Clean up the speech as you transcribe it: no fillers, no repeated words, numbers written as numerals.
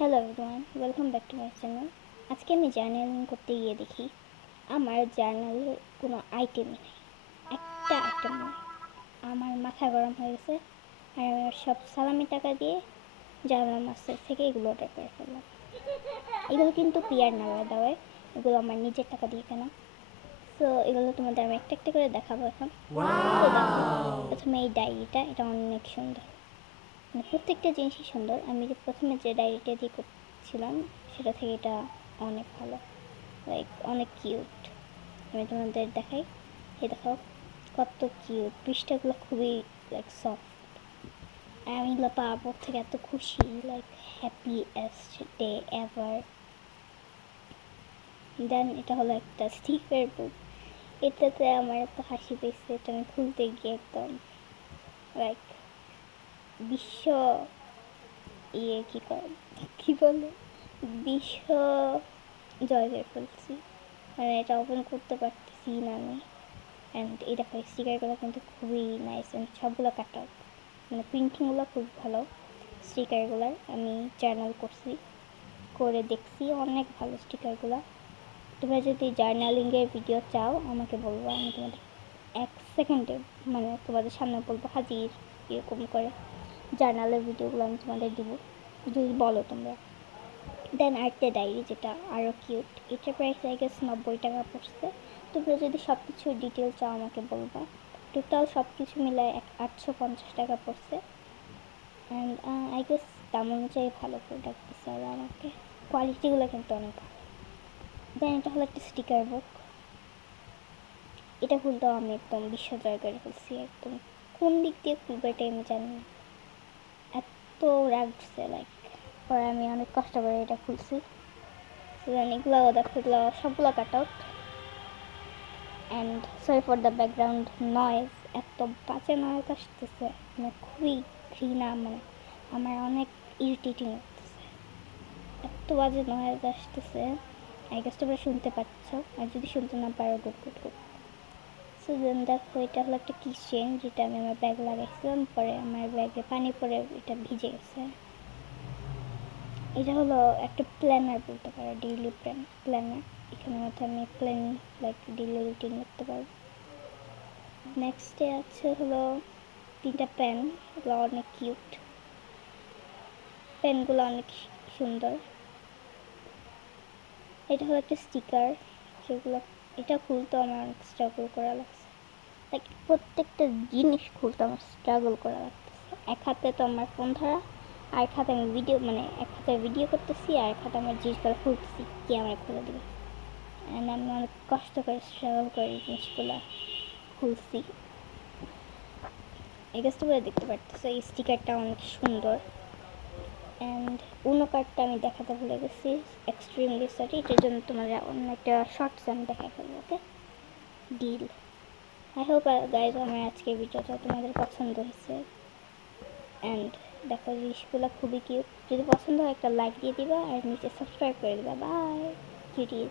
Hello everyone, welcome back to my channel. আজকে আমি journaling করতে গিয়ে দেখি আমার জার্নালের কোনো আইটেমই নেই, একটা আইটেম নেই। আমার মাথা গরম হয়ে গেছে আর আমি আমার সব সালামি টাকা দিয়ে জার্নাল মাস্টার থেকে এগুলো অর্ডার করে ফেললাম। এগুলো কিন্তু পিয়ার না, বাই দ্য ওয়ে, এগুলো আমার নিজের টাকা দিয়ে কেনা। সো এগুলো তোমাদের আমি একটা একটা করে দেখাবো এখন। তো দেখো, প্রথমে এই ডায়েরিটা, এটা অনেক সুন্দর, মানে প্রত্যেকটা জিনিসই সুন্দর। আমি যে প্রথমে যে ডায়েরিটা দিয়ে করছিলাম সেটা থেকে এটা অনেক ভালো, লাইক অনেক কিউট। আমি তোমাদের দেখাই, এই দেখো কত কিউট, পৃষ্ঠাগুলো খুবই লাইক সফট। আমি এগুলো পাওয়ার পর থেকে এত খুশি, লাইক হ্যাপিয়েস্ট ডে এভার। দেন এটা হলো একটা স্টিকার বুক, এটাতে আমার এত হাসি পেয়েছে, এটা আমি খুলতে গিয়ে একদম লাইক বিশ্ব কি বলে, বিশ্ব জয় করে ফেলছি, মানে এটা ওপেন করতে পারতেছি না আমি। অ্যান্ড এই দেখো স্টিকারগুলো কিন্তু খুবই নাইস, অ্যান্ড সবগুলো কাট আউট, মানে প্রিন্টিংগুলো খুব ভালো। স্টিকারগুলার আমি জার্নাল করছি, করে দেখছি অনেক ভালো স্টিকারগুলো। তোমরা যদি জার্নালিংয়ের ভিডিও চাও আমাকে বলবো, আমি তোমাদের 1 সেকেন্ডে মানে তোমাদের সামনে বলবো হাজির, এরকম করে জার্নালের ভিডিওগুলো আমি তোমাদের দিব যদি বলো তোমরা। দেন আরেকটা ডায়েরি, যেটা আরও কিউট, এটার প্রাইস আই গেস 90 টাকা পড়ছে। তোমরা যদি সব কিছুর ডিটেল চাও আমাকে বলবা। টোটাল সব কিছু মিলায় 850 টাকা পড়ছে। অ্যান্ড আই গেস দাম অনুযায়ী ভালো প্রোডাক্ট দিচ্ছে ওরা আমাকে, কোয়ালিটিগুলো কিন্তু অনেক ভালো। দেন এটা হলো একটা স্টিকার বুক, এটা খুলতেও আমি একদম বিশ্ব জয় করে ফেলছি, একদম কোন দিক দিয়ে খুলবো এটা আমি জানি না, এত রাগ উঠছে লাইক। পরে আমি অনেক কষ্ট করে এটা খুলছি। দেন এগুলো দেখো, এগুলো সবগুলো cut out. And sorry for the background noise, এত বাজে নয়েজ আসতেছে, মানে খুবই ঘৃণা, মানে আমার অনেক ইরিটেটিং লাগতেছে, এত বাজে নয়েজ আসতেছে। আই গেস তোমরা শুনতে পাচ্ছ, আর যদি শুনতে না পারো good good good. So then দেখো, এটা হলো একটা কিচেন, যেটা আমি আমার ব্যাগ লাগাইছিলাম, পরে আমার ব্যাগে পানি পরে এটা ভিজে গেছে। এটা হলো একটা প্ল্যানার বলতে পারো, ডেইলি প্ল্যানার, এখানের মধ্যে আমি প্ল্যান লাইক ডেইলি রুটিন করতে পারবো। নেক্সটে আছে হলো 3টা পেন, এগুলো অনেক কিউট, পেনগুলো অনেক সুন্দর। এটা হলো একটা স্টিকার, যেগুলো এটা খুলতে আমার অনেক স্ট্রাগল করা লাগছে, লাইক প্রত্যেকটা জিনিস খুলতে আমার স্ট্রাগল করা লাগতেছে। এক হাতে তো আমার ফোন ধরা, আর এক হাতে আমি ভিডিও, মানে এক হাতে ভিডিও করতেছি আর এক হাতে আমার জিনিসগুলো খুলতেছি, কে আমার খুলে দিবে। অ্যান্ড আমি অনেক কষ্ট করে স্ট্রাগল করে এই জিনিসগুলো খুলছি। এই গাছটা করে দেখতে পারতেছো, এই স্টিকারটা অনেক সুন্দর। অ্যান্ড উনো কার্ডটা আমি দেখাতে ভুলে গেছি, এক্সট্রিমলি সরি, এটার জন্য তোমার অন্য একটা শর্টস আমি দেখাই ফেলবো, okay deal. I hope guys আমার আজকের ভিডিওটা তোমাদের পছন্দ হয়েছে। অ্যান্ড দেখো জিনিসগুলো খুবই কিউট, যদি পছন্দ হয় একটা লাইক দিয়ে দিবা আর নিচে সাবস্ক্রাইব করে দিবা। বাই কিউটিজ।